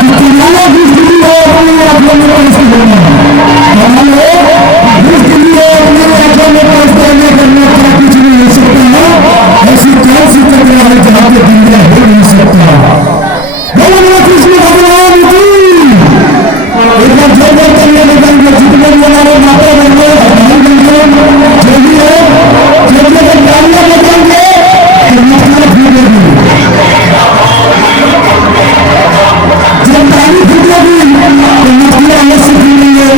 कि तुम्हारा जिंदगी है अपने आंखों में कैसे होना हमारे जिंदगी है अपने आंखों में पहुंचने करने का कुछ नहीं हो सकता। ऐसी कौन सी टकरा है जहाँ पे दुनिया हो नहीं सकता। भगवान कृष्ण भगवान की एक बार जोरदार करने लगाएंगे जितने भी हमारे माता बहने भाई बहने जो भी है जब जब तालियां बजाएंगे तो मुस्कुराहट फूटेगी। जब ताली फूटेगी तो मुस्कुराहट अवश्य फूटेंगे।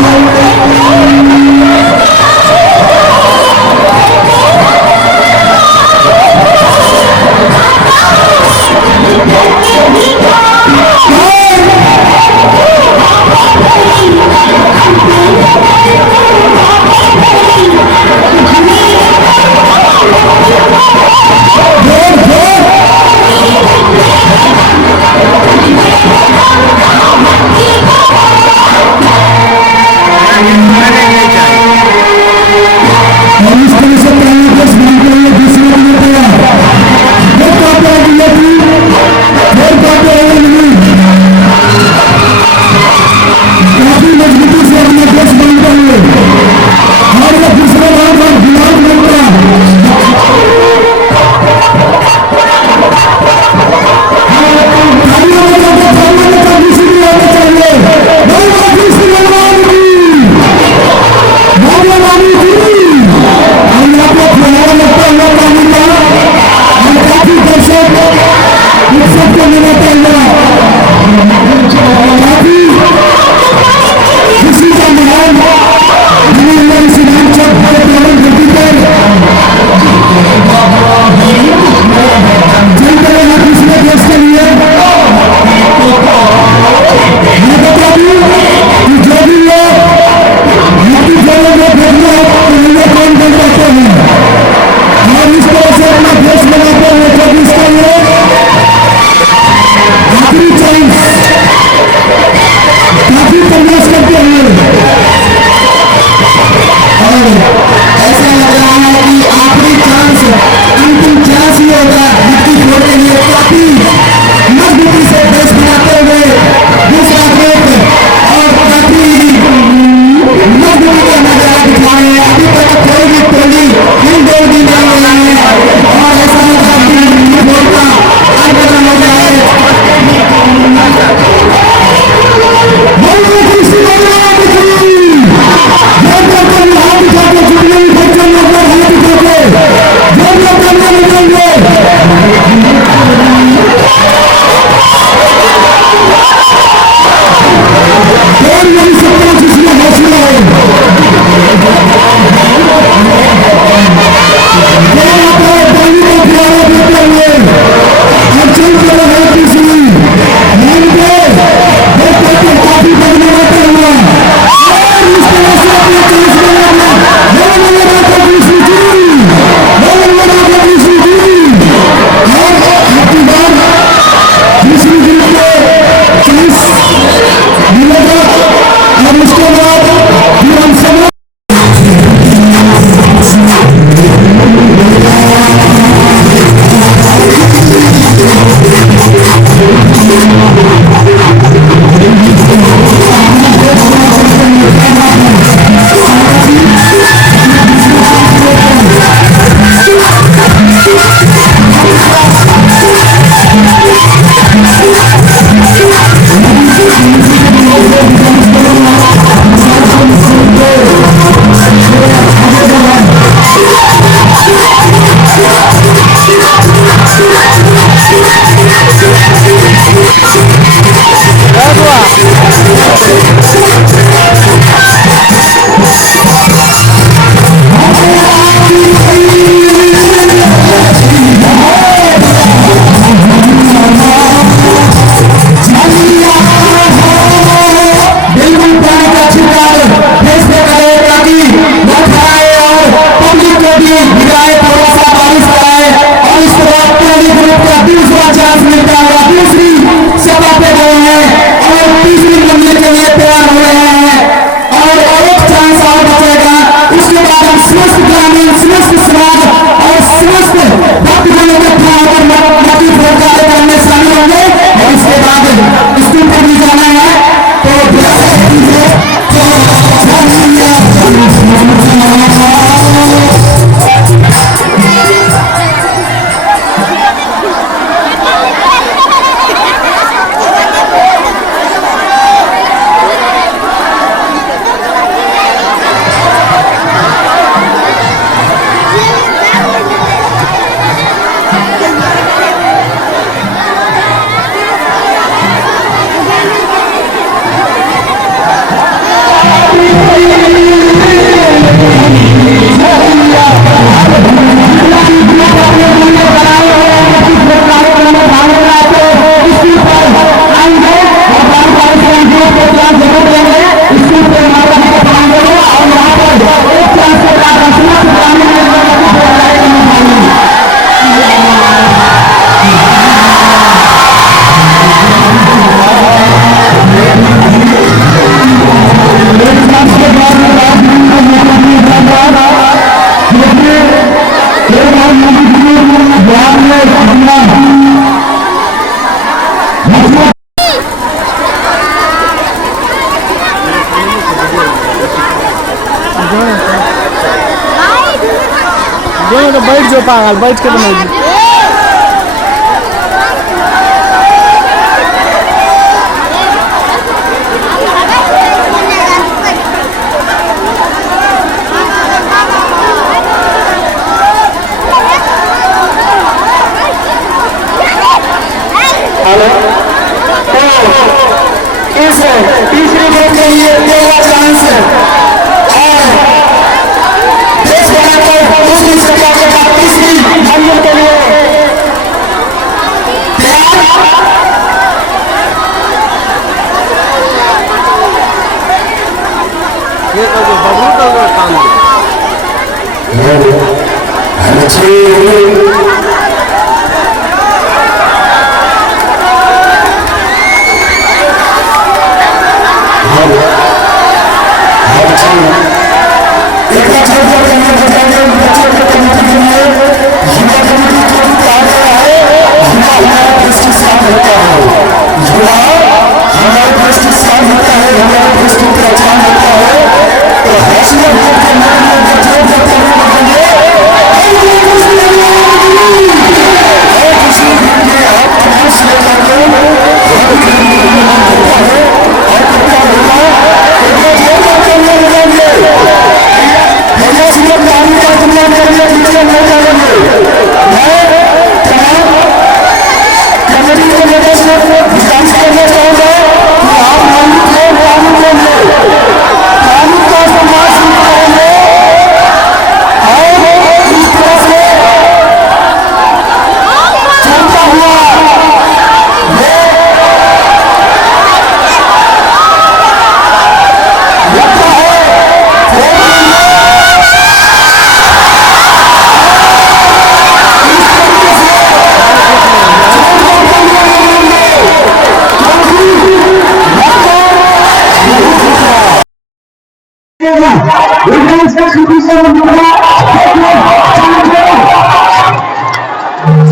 जो पागल बैठ के बनाई इस तीसरे गेम के लिए देगा चांस और देश बनाकर दूसरी सत्ता के बाद तीसरी मंजिल के लिए ये तो बबलू का काम Dengan saksi bisa membuka